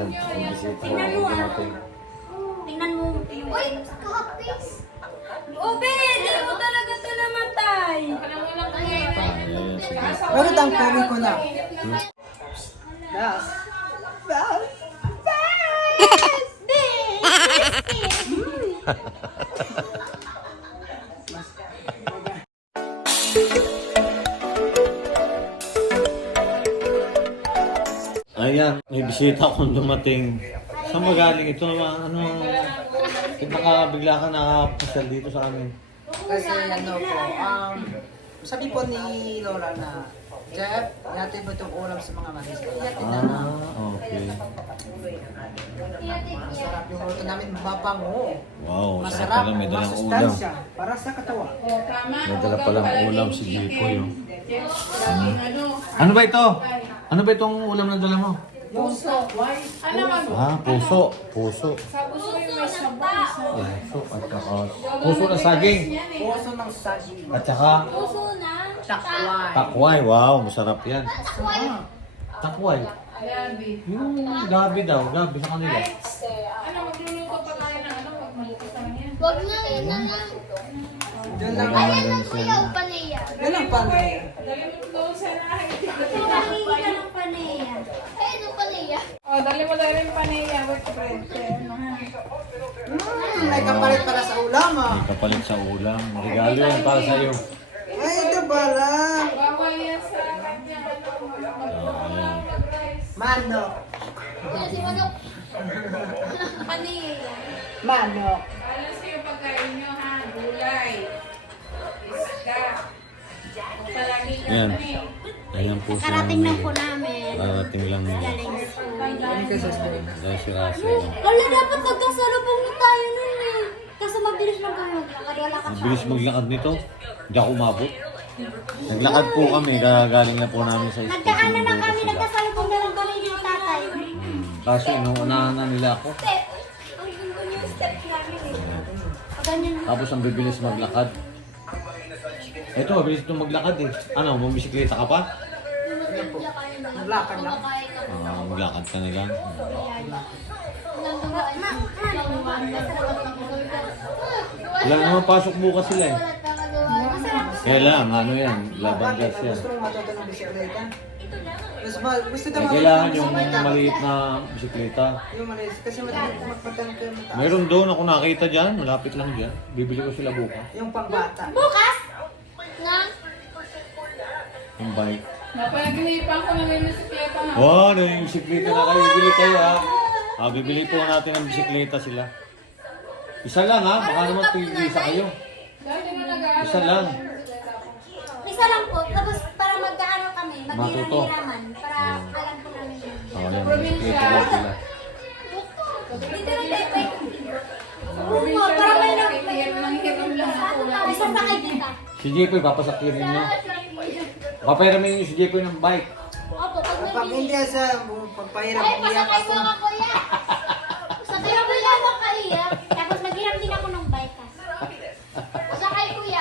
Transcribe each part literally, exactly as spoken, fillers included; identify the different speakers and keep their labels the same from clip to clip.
Speaker 1: Ayan, may bisita na
Speaker 2: Tingnan mo ah.
Speaker 1: dumating.
Speaker 2: Tingnan mo yung...
Speaker 3: Uy, copies!
Speaker 2: Obe, di mo talaga ito namatay.
Speaker 1: Ayan, sige.
Speaker 4: Bakit ang pogi ko na? Das. Das.
Speaker 1: Ayan, may bisita akong dumating. Saan magaling ito naman? Ano ang... Kung nakabigla ka nakapasal dito sa amin.
Speaker 4: Kasi ano po, um, sabi po ni Lola na, Jeff, natin mo itong ulam sa mga manis. Iyatin na na.
Speaker 1: Ah, okay.
Speaker 4: Masarap yung luto namin, mabango.
Speaker 1: Wow, sarap
Speaker 4: Masarap,
Speaker 1: pala. May dalang ulam.
Speaker 4: masustansya, para sa katawan.
Speaker 1: May dala palang ulam si Jipoy. Oh. Hmm. Ano ba ito? Ano ba itong ulam na dala mo?
Speaker 4: Puso.
Speaker 1: Ah, puso. Puso. Puso at saka puso na saging.
Speaker 4: Puso ng saging.
Speaker 1: At saka
Speaker 2: Puso na.
Speaker 4: Takway.
Speaker 1: takway. Wow, masarap yan.
Speaker 4: Ah,
Speaker 1: Takway. Yung gabi daw. Gabi sa kanila.
Speaker 3: Wag na, yun na lang.
Speaker 4: Yun lang.
Speaker 1: Ayan
Speaker 3: Ayan ang kuya, upalaya.
Speaker 4: Yun ang panay.
Speaker 2: Tumahingi ka ng paneya.
Speaker 3: Ayan, upalaya.
Speaker 5: Oh, dali mo tayo rin paneya with bread.
Speaker 4: Mm, may kapalit para sa ulam ah.
Speaker 1: May kapalit sa ulam. Regalo yan para sa iyo.
Speaker 4: Ay, ito pala.
Speaker 5: Bawal yan sa kanya.
Speaker 1: Oh, ayan.
Speaker 4: Manok.
Speaker 3: Ayan si Manok.
Speaker 2: Paneya.
Speaker 4: Manok.
Speaker 5: Alas kayo pagkain nyo ha. Gulay. Isda. Kung palagi ka
Speaker 1: Ayan.
Speaker 5: eh.
Speaker 1: Ayan po siya.
Speaker 2: Karating lang po namin.
Speaker 1: Karating lang niya.
Speaker 2: Galing school.
Speaker 4: Ano kayo sa school?
Speaker 1: Dahil si Russell.
Speaker 2: Wala, dapat magkasalubong na tayo nun eh. Kasi mabilis lang kami maglakad. Wala ka
Speaker 1: Mabilis maglakad nito. Hindi ako umabot. Naglakad po kami. Gagaling na po namin sa school.
Speaker 2: Nagkaano na kami,
Speaker 1: Sila.
Speaker 2: nagkasalubong na lang kami yung tatay.
Speaker 1: Hmm. Kasi nung unahan na nila ako.
Speaker 2: Step. Ang gundo yung step namin eh. Ganyan.
Speaker 1: Tapos ang bibilis maglakad. Ito, mabilis itong maglakad eh. Ano, bumisikleta ka pa?
Speaker 4: Naglakad lang.
Speaker 1: Ah, maglakad ka na lang. Wala naman pasok bukas sila eh. Kaya lang, ano yan, laban
Speaker 4: Bakit?
Speaker 1: gas yan.
Speaker 4: Gusto mo matuto ng bisikleta? Gusto mo, gusto daw
Speaker 1: Eh,
Speaker 4: mo-
Speaker 1: kailangan yung maliit na bisikleta.
Speaker 4: Yung maliit. Kasi madaling magpatang kayo mataas.
Speaker 1: Mayroon doon ako nakita dyan, malapit lang dyan. Bibili ko sila bukas.
Speaker 4: Yung pangbata.
Speaker 2: Bukas?
Speaker 3: Na?
Speaker 1: Yung bike.
Speaker 5: Napanaglipan ko na may bisikleta ha.
Speaker 1: Wow, ano yung bisikleta na kayo? Bibili kayo ha. Ah, bibili po natin ng bisikleta sila. Isa lang ha, baka naman tig-isa kayo.
Speaker 5: Dati na nag-aaral.
Speaker 1: Isa lang.
Speaker 2: Isa lang po. Tapos para magkaano kami,
Speaker 1: Matuto.
Speaker 2: maghirang-hiraman. Para alam po namin yun.
Speaker 1: Oh, yan, bisikleta lang sila.
Speaker 2: Dito lang tayo pa.
Speaker 5: Probinsya
Speaker 2: Oo, para may
Speaker 5: na
Speaker 2: nang...
Speaker 5: nakikihiram ng hiram lang ako lang.
Speaker 2: May sasakay kita.
Speaker 1: Si Jepoy, papasakirin nyo. Papayramin nyo si Jepoy ng bike.
Speaker 2: Opo, pag may
Speaker 4: Pag hindi sa pagpahirap
Speaker 3: Ay,
Speaker 4: niya
Speaker 3: pasakay
Speaker 4: ako.
Speaker 3: mo nga kuya. Pasakay mo
Speaker 2: Wala
Speaker 3: yan.
Speaker 2: mo kaiyak. Tapos naghiram din ako ng bike. ah.
Speaker 3: Pasakay kuya.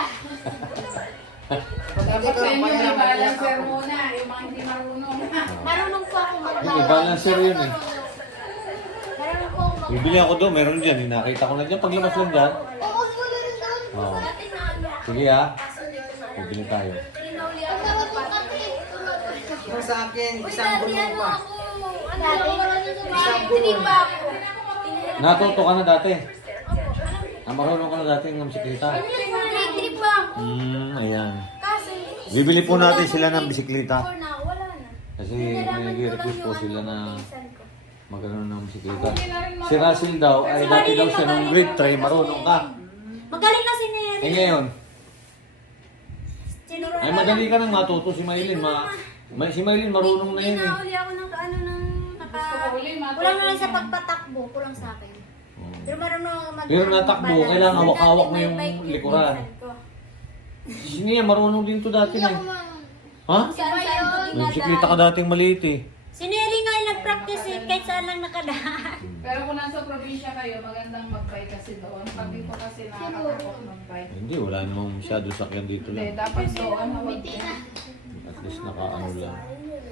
Speaker 4: Pag hindi
Speaker 5: Dapat
Speaker 4: ko
Speaker 5: sa inyo may
Speaker 4: pahirap niya
Speaker 5: balancer
Speaker 4: ako.
Speaker 5: muna. Yung mga hindi marunong ha.
Speaker 2: Marunong po ako
Speaker 1: Yung
Speaker 2: mag-bike.
Speaker 1: i-balancer yun eh.
Speaker 2: Marunong po ako mag
Speaker 1: Bibili ako doon, meron dyan. eh. Nakita ko na dyan. Paglabas lang dyan.
Speaker 3: Oo, siguro rin doon.
Speaker 1: Oo.
Speaker 2: Dati na ano.
Speaker 1: Sige ha. Bibili tayo.
Speaker 2: Tinauli
Speaker 3: Ang
Speaker 2: ako.
Speaker 3: sarap ng kape.
Speaker 4: Yung sa akin, isang gulong pa.
Speaker 3: Ano ako marunong sa
Speaker 4: Isang
Speaker 3: bahay.
Speaker 4: gulong.
Speaker 1: Natuto ka na dati. Ah, marunong ka na dati ng bisikleta.
Speaker 2: Grade three pa ako.
Speaker 1: Hmm, ayan.
Speaker 2: Kasi,
Speaker 1: Bibili po natin sila ng bisikleta.
Speaker 2: four na, wala na.
Speaker 1: Kasi may nag-request po sila na
Speaker 2: Pinsan ko.
Speaker 1: magkaroon ng bisikleta. Si Russell daw, ay dati daw siya nung grade three, marunong ka.
Speaker 2: Magaling na si Neri.
Speaker 1: Eh ngayon,
Speaker 2: Sinuruan
Speaker 1: ay madali ka nang matuto si Maylin. Ma, ma- si Maylin marunong na yun eh.
Speaker 2: Pinauli ako ng ano ng naka...
Speaker 5: Gusto ko uli, matuto
Speaker 2: Kulang na lang sa
Speaker 5: yan.
Speaker 2: pagpatakbo, kulang sa akin.
Speaker 1: Oh.
Speaker 2: Pero marunong ako mag-
Speaker 1: Pero natakbo,
Speaker 2: balance.
Speaker 1: kailangan hawak-hawak mo
Speaker 2: Dati
Speaker 1: yung
Speaker 2: may bike
Speaker 1: likuran.
Speaker 2: pinsan ko.
Speaker 1: Si Nia, marunong din to dati na eh. Ha?
Speaker 2: Saan saan ko
Speaker 1: May
Speaker 2: dinadaan.
Speaker 1: bisikleta ka dating maliit eh.
Speaker 2: Si Neri nga yung nag-practice eh, kahit saan lang nakadaan.
Speaker 5: Pero kung nasa probinsya kayo, magandang mag-bike kasi doon. Pag dito kasi nakakatakot mag-bike.
Speaker 1: Hindi, wala namang masyado sakyan dito
Speaker 5: Hindi,
Speaker 1: lang.
Speaker 5: dapat doon. Huwag
Speaker 1: At least naka-ano lang.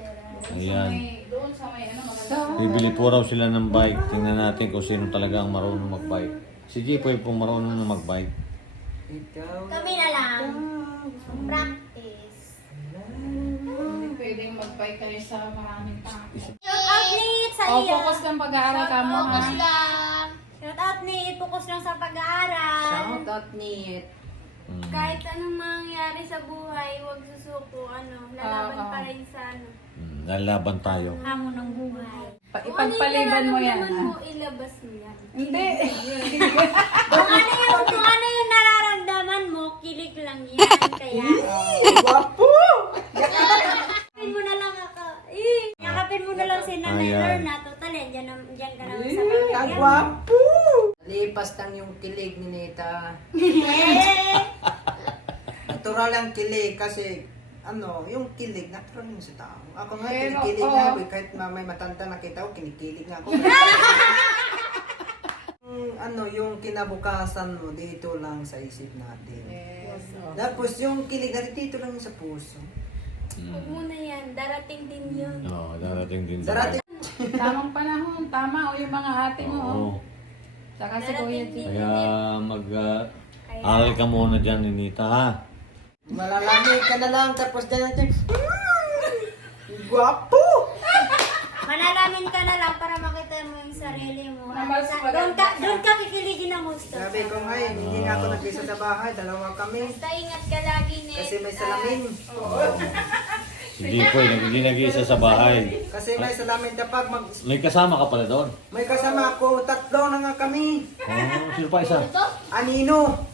Speaker 5: Doon sa
Speaker 1: Ayan.
Speaker 5: may, doon sa may ano, maganda.
Speaker 1: Bibili po raw sila ng bike. Tingnan natin kung sino talaga ang marunong magbike. Si Jipoy po marunong na magbike.
Speaker 4: Ikaw.
Speaker 2: Kami na lang. Practice.
Speaker 5: Hindi pwedeng mag-bike kayo sa maraming tao.
Speaker 2: Shout out ni sa
Speaker 5: O,
Speaker 2: iya.
Speaker 5: focus lang pag-aaral ka mo, ha?
Speaker 3: Focus lang.
Speaker 2: Shout out ni, focus lang sa pag-aaral.
Speaker 4: Shout out ni
Speaker 1: Hmm.
Speaker 6: Kahit anong mangyari sa buhay, huwag susuko, ano, lalaban
Speaker 5: Oo.
Speaker 6: pa rin sa ano.
Speaker 1: Hmm, lalaban tayo.
Speaker 2: Hamon ng buhay.
Speaker 5: Pa-
Speaker 6: Kung ano yung
Speaker 5: Ipagpaliban mo yan,
Speaker 6: nararamdaman
Speaker 5: ha?
Speaker 6: mo, ilabas mo yan.
Speaker 5: Hindi.
Speaker 2: Kung ano yung, kung ano yung nararamdaman mo, kilig lang yan. Kaya,
Speaker 4: Guwapo!
Speaker 2: yakapin mo na lang ako. Eh, yakapin mo na lang si Nanay
Speaker 1: Ayan.
Speaker 2: Lorna. Total, eh, dyan, nam- dyan ka naman sa pamilya.
Speaker 4: Kagwapo! Lipas lang yung kilig ni Nita.
Speaker 2: Eh,
Speaker 4: Natural ang kilig kasi ano, yung kilig, natural yun sa tao. Ako nga,
Speaker 5: Pero,
Speaker 4: kinikilig
Speaker 5: oo.
Speaker 4: na ako. eh. Kahit ma- may matanda nakita ko, kinikilig na ako. Yung, ano, yung kinabukasan mo, dito lang sa isip natin.
Speaker 5: Yes. o.
Speaker 4: Tapos yung kilig natin, dito lang sa puso.
Speaker 6: Huwag mo na yan, darating din yun.
Speaker 1: Oo, darating din.
Speaker 4: Darating,
Speaker 5: Tamang panahon, tama. O yung mga ate mo,
Speaker 1: Oo.
Speaker 5: oh. Saka si Kuya G.
Speaker 1: Kaya mag-aral ka muna dyan, Ninita, ha?
Speaker 4: malalamig ka na lang, tapos dyan natin, mm, guwapo!
Speaker 2: manalamin ka na lang para makita mo yung sarili mo.
Speaker 5: Na mas
Speaker 2: Sa-
Speaker 5: maganda
Speaker 2: Doon ka,
Speaker 5: ka.
Speaker 2: doon ka kikiligin ng gusto.
Speaker 4: Sabi ko ngayon, hindi nga ako nag-isa sa bahay, dalawa kami.
Speaker 6: Basta ingat ka lagi, Net.
Speaker 4: Kasi may salamin.
Speaker 1: Si Jipoy, nag-isa sa bahay.
Speaker 4: Kasi may salamin kapag mag...
Speaker 1: May kasama ka pala doon.
Speaker 4: May kasama ako, tatlo na nga kami.
Speaker 1: Oh, sino pa isa?
Speaker 4: Anino.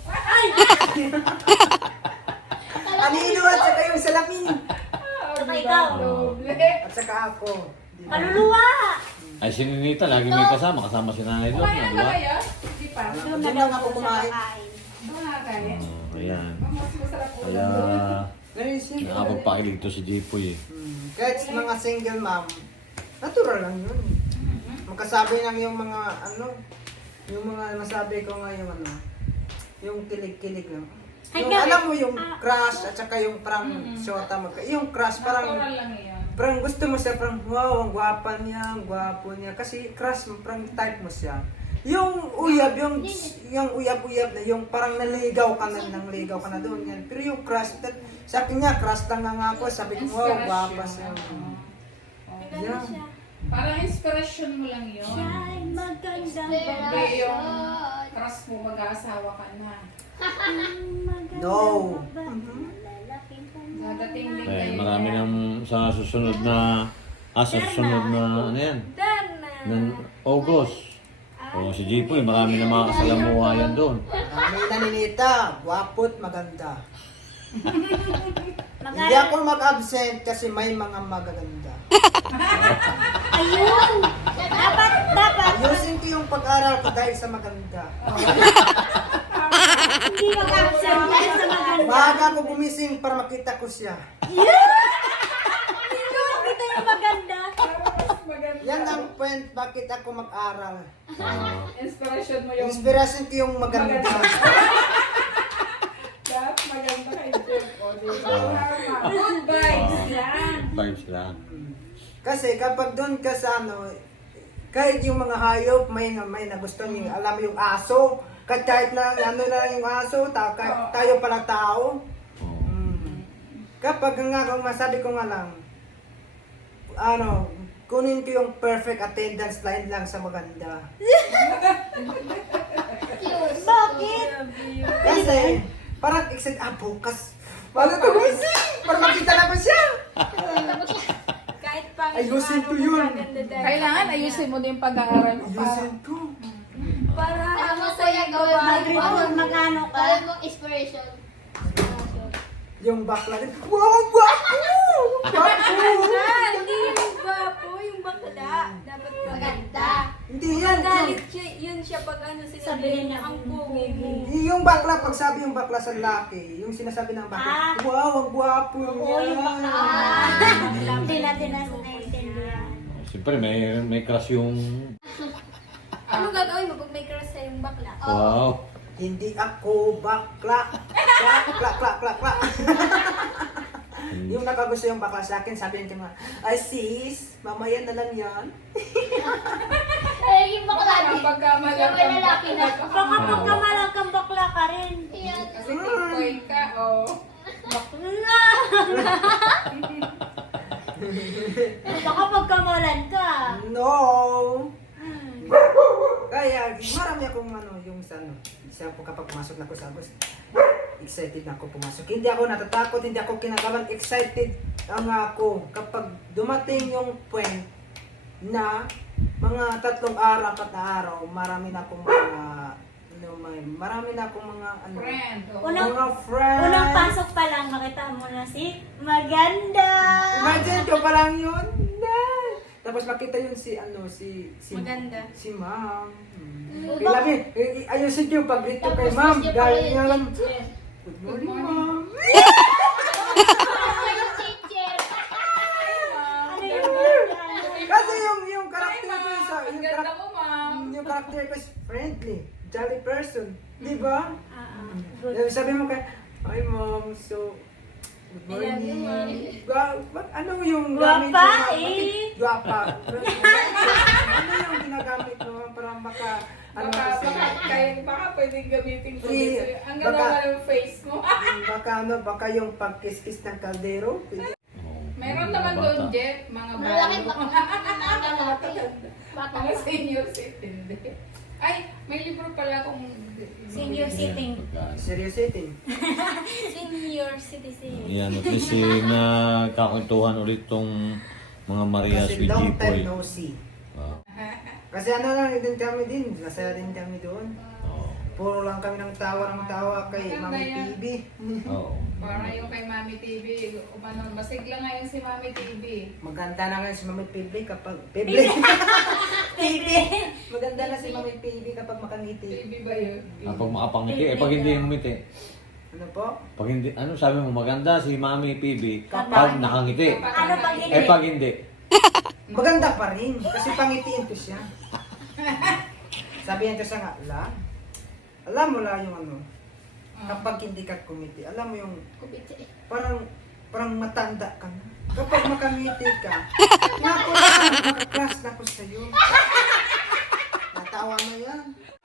Speaker 4: Anino at saka yung salamin.
Speaker 2: Saka ikaw.
Speaker 5: Doble.
Speaker 4: At saka ako. Di ba?
Speaker 2: Kaluluwa.
Speaker 1: Ay, si Ninita, lagi may kasama. Kasama si Nanay doon,
Speaker 5: Kumain
Speaker 1: di
Speaker 5: na
Speaker 1: ba?
Speaker 5: ba kayo? Hindi pa.
Speaker 2: Doon
Speaker 4: Doon
Speaker 2: na
Speaker 4: lang
Speaker 2: daw
Speaker 4: ako
Speaker 2: siya
Speaker 4: kumain.
Speaker 2: kakain.
Speaker 5: Doon na kayo.
Speaker 1: Oh, ayan.
Speaker 5: Mas masarap po
Speaker 1: Kaya,
Speaker 4: Ngayon siya.
Speaker 1: nakapagpakilig to si Jipoy eh.
Speaker 4: Hmm. Kahit sa mga single mom, natural lang yun. Magkasabi lang yung mga ano, yung mga nasabi ko nga yung ano, yung kilig-kilig lang.
Speaker 2: Ay,
Speaker 4: Yung,
Speaker 2: grabe.
Speaker 4: alam mo yung crush at saka yung parang shota mo. Yung crush parang
Speaker 5: Natural lang yan.
Speaker 4: parang gusto mo siya, parang wow, ang gwapa niya, ang gwapo niya. Kasi crush mo, parang type mo siya. Yung uyab, yung, yung uyab-uyab na, yung parang naligaw ka na, nangligaw ka na doon. Yan. Pero yung crush, that, sa akin niya, crush lang nga ako. Sabi ko, wow, gwapa siya. Yeah.
Speaker 5: Parang inspiration mo lang yun.
Speaker 2: Ay, magandang
Speaker 5: Hindi yung crush mo, mag-aasawa ka na.
Speaker 4: No.
Speaker 5: Dadating din
Speaker 1: Kaya
Speaker 5: kayo.
Speaker 1: marami
Speaker 5: yan.
Speaker 1: nang sa susunod na, ah, sa susunod na, ano yan?
Speaker 6: Darna.
Speaker 1: Ng August. O, si Jipoy, marami na mga kasalamuha yan doon.
Speaker 4: May naninita, gwapo't maganda. Hindi
Speaker 2: Mag-aral.
Speaker 4: ako mag-absent kasi may mga magaganda.
Speaker 2: Ayun. Dapat, dapat.
Speaker 4: Ayusin ko yung pag-aral ko dahil sa maganda.
Speaker 2: Hindi mag-absent dahil sa maganda.
Speaker 4: Maaga ako gumising para makita ko siya.
Speaker 2: Hindi ko makita yung maganda.
Speaker 5: Mas maganda.
Speaker 4: Yan ang point bakit ako mag-aral.
Speaker 1: Ah,
Speaker 5: Inspiration mo yung
Speaker 4: Inspiration ko yung maganda.
Speaker 5: Dapat maganda kay Jeff. O, di ba? Tama. Good vibes lang.
Speaker 1: vibes lang.
Speaker 4: Kasi kapag doon ka sa ano, kahit yung mga hayop, may, may nagustuhan yung, alam mo yung aso, kahit, kahit na ano na lang yung aso, ta, kahit tayo pala tao.
Speaker 1: Oh.
Speaker 4: Mm. Kapag nga, kung masabi ko nga lang, ano, kunin ko yung perfect attendance line lang sa maganda.
Speaker 2: Bakit?
Speaker 4: Kasi, parang excited, ah, bukas. Paano ito gumising? Para makita na ba siya?
Speaker 6: Kahit pang
Speaker 4: Ayusin ko yun.
Speaker 5: Kailangan ayusin mo din yung pag-aaral mo. para-
Speaker 4: Ayusin ko.
Speaker 6: Para
Speaker 3: Alam mo,
Speaker 6: ano
Speaker 3: kuya,
Speaker 6: sa'yo,
Speaker 3: gawin mo.
Speaker 2: Mag-report, mag-ano ka.
Speaker 3: Gawin mong inspiration.
Speaker 4: Yung bakla rin, wow, ang gwapo! Gwapo!
Speaker 6: Ah, hindi yung gwapo, yung bakla. Dapat maganda.
Speaker 4: Hindi yan.
Speaker 6: Galit siya, yun siya pag ano
Speaker 2: Sabihin
Speaker 6: sinabihin
Speaker 2: niya,
Speaker 6: niya, ang pogi mo.
Speaker 4: Yung, yung bakla, pag sabi yung bakla sa laki, yung sinasabi ng bakla,
Speaker 2: Ah.
Speaker 4: wow, ang gwapo
Speaker 2: Oo,
Speaker 4: niya.
Speaker 2: yung bakla. Ah, Hindi natin nasa naiintindihan.
Speaker 1: Siyempre, may, may crush yung...
Speaker 6: Ano gagawin mo pag may crush sa yung bakla?
Speaker 1: Wow.
Speaker 4: Hindi ako bakla. Klak, klak, klak, klak, klak. Yung nakagusto yung bakla sa akin, sabi niya mga, ay sis, mamaya na lang yan.
Speaker 3: Ay, yung bakla din.
Speaker 5: Pagkamalang
Speaker 3: Yung lalaki na.
Speaker 2: Baka pagkamalang kang bakla ka rin.
Speaker 3: Yan.
Speaker 5: Kasi tikoy ka, oh.
Speaker 2: Bakla! Baka pagkamalan ka.
Speaker 4: No! Kaya marami akong ano, yung sa ano, isa po kapag pumasok na ako sa Agos, excited na ako pumasok. Hindi ako natatakot, hindi ako kinakabahan, excited ang ako kapag dumating yung point na mga tatlong araw, apat na araw, marami na akong mga, ano, may, marami na akong mga, ano,
Speaker 5: Friend, oh.
Speaker 2: Unang,
Speaker 4: mga friends.
Speaker 2: unang pasok pa lang, nakita mo na si Maganda.
Speaker 4: Imagine ko pa lang yun. Na. Tapos makita yun si ano si si
Speaker 6: Maganda.
Speaker 4: si ma'am. Hmm.
Speaker 3: Mm.
Speaker 4: Ilabi, eh, ayusin niyo pag dito kay
Speaker 3: Tapos
Speaker 4: ma'am.
Speaker 3: mas niya pala
Speaker 4: Dahil
Speaker 3: yung
Speaker 4: yan.
Speaker 3: teacher.
Speaker 4: Good morning, ma'am.
Speaker 3: Ako yung teacher.
Speaker 2: Ano yung Maganda?
Speaker 4: Kasi yung yung karakter
Speaker 5: Hi,
Speaker 4: ko
Speaker 5: ma'am.
Speaker 4: sa
Speaker 5: Ang
Speaker 4: yung,
Speaker 5: ganda
Speaker 4: karak-
Speaker 5: mo, ma'am.
Speaker 4: yung karakter ko is friendly, jolly person, di ba?
Speaker 2: Ah, ah, good.
Speaker 4: Sabi mo kay, hi ma'am, so good morning. Gwa, ba't ano yung gamit mo,
Speaker 2: Guwapa,
Speaker 4: ma'am?
Speaker 2: eh.
Speaker 4: Bakit Guwapa. Ano yung ginagamit mo, ma'am? Parang baka, ano
Speaker 5: Baka,
Speaker 4: kasi,
Speaker 5: baka, kaya, baka pwedeng gamitin ko
Speaker 4: Free.
Speaker 5: dito. Ang ganda
Speaker 4: Baka-
Speaker 5: nga ng face mo.
Speaker 4: baka ano, baka yung pagkiskis ng kaldero.
Speaker 1: Oo,
Speaker 5: Meron
Speaker 1: mga
Speaker 5: naman
Speaker 1: bata.
Speaker 5: doon, Jeff, mga
Speaker 3: Malaki
Speaker 5: balo.
Speaker 3: pa. Malaki. Bata.
Speaker 5: Mga senior citizen. Ay, may libro pala akong...
Speaker 2: Senior sitting.
Speaker 4: Serious eating.
Speaker 6: Senior citizen.
Speaker 1: Yan, at least eh, nagkakwentuhan ulit tong mga Marias
Speaker 4: Kasi
Speaker 1: with
Speaker 4: long
Speaker 1: G-Boy.
Speaker 4: time no see.
Speaker 1: Ah,
Speaker 4: Kasi ano lang din kami din, masaya din kami doon.
Speaker 1: oo.
Speaker 4: Puro lang kami ng tawa ng tawa kay
Speaker 5: Maganda
Speaker 4: Mami
Speaker 5: yan.
Speaker 4: T V.
Speaker 1: Oo.
Speaker 5: Para yung kay Mami T V, umano, masigla ngayon si Mami T V.
Speaker 4: Maganda na ngayon si Mami P V kapag... P V! Maganda na si Mami P V kapag
Speaker 5: T
Speaker 4: makangiti.
Speaker 5: V ba yun?
Speaker 1: Ah, pag makapangiti, eh pag hindi ngumiti.
Speaker 4: Ano po?
Speaker 1: Pag hindi, ano sabi mo, maganda si Mami P B
Speaker 4: Kapag-
Speaker 1: pag nakangiti.
Speaker 2: Ano pag hindi?
Speaker 1: Eh pag hindi.
Speaker 4: Maganda pa rin. Kasi pangitiin ko siya. Sabihan ko siya nga, la, alam mo la yung ano, kapag hindi ka kumiti, alam mo yung
Speaker 3: Kubiti.
Speaker 4: parang parang matanda ka na. Kapag makangiti ka, naku na, makaklas na ko sa'yo. Natawa mo yan.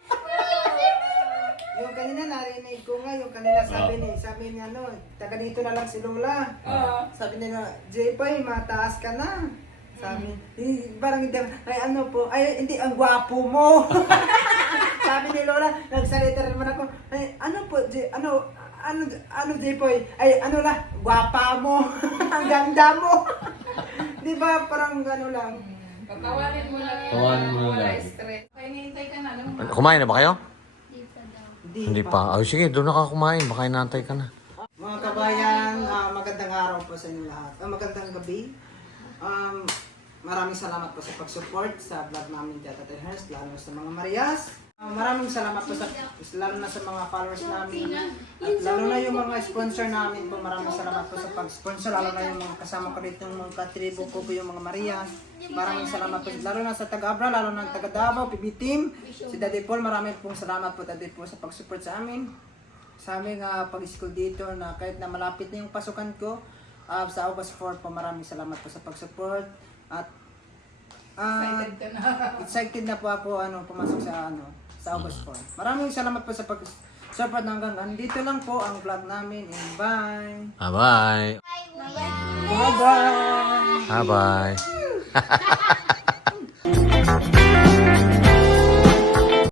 Speaker 4: Yung kanina narinig ko nga, yung kanina sabi ni, sabi ni ano, taga dito na lang si Lola.
Speaker 5: Oo.
Speaker 4: Sabi nila, J-Boy, mataas ka na. Sabi, "Eh, parang hindi, ay ano po, ay hindi, ang gwapo mo. Sabi ni Lola, nagsalita naman ako, ay ano po, J, ano, ano, ano J-Boy, ay ano la, gwapa mo. Ang ganda mo. Di ba, parang gano lang.
Speaker 5: Patawanin mo lang yan.
Speaker 1: Tawanin mo
Speaker 5: Wala
Speaker 1: lang.
Speaker 5: stress. Kaya nihintay ka na. Alam mo.
Speaker 1: Kumain na ba kayo?
Speaker 3: Dito daw.
Speaker 1: Hindi pa. Ay, sige, doon na ka kumain. Baka inaantay ka na.
Speaker 4: Mga kabayan, ah, magandang araw po sa inyo lahat. Ah, magandang gabi. Um, maraming salamat po sa pag-support sa vlog namin kay Tatay Ernst, lalo sa mga Marias. Ah, maraming salamat po sa, lalo na sa mga followers namin. At lalo na yung mga sponsor namin po, maraming salamat po sa pag-sponsor. Lalo na yung mga kasama ko dito, yung mga katribo ko po, yung mga Marias. Maraming salamat po. Lalo na sa taga-Abra, lalo na taga Davao, P B Team. Si Daddy Paul, maraming pong salamat po Daddy Paul sa pag-support sa amin. Sa aming uh, pag-school dito na kahit na malapit na yung pasukan ko, uh, sa August fourth po, maraming salamat po sa pag-support. At uh,
Speaker 5: Excited ka na.
Speaker 4: excited na po ako ano, pumasok sa ano sa August fourth. Maraming salamat po sa pag-support hanggang andito lang po ang vlog namin. And bye!
Speaker 1: Bye-bye.
Speaker 4: Bye-bye!
Speaker 1: Bye-bye.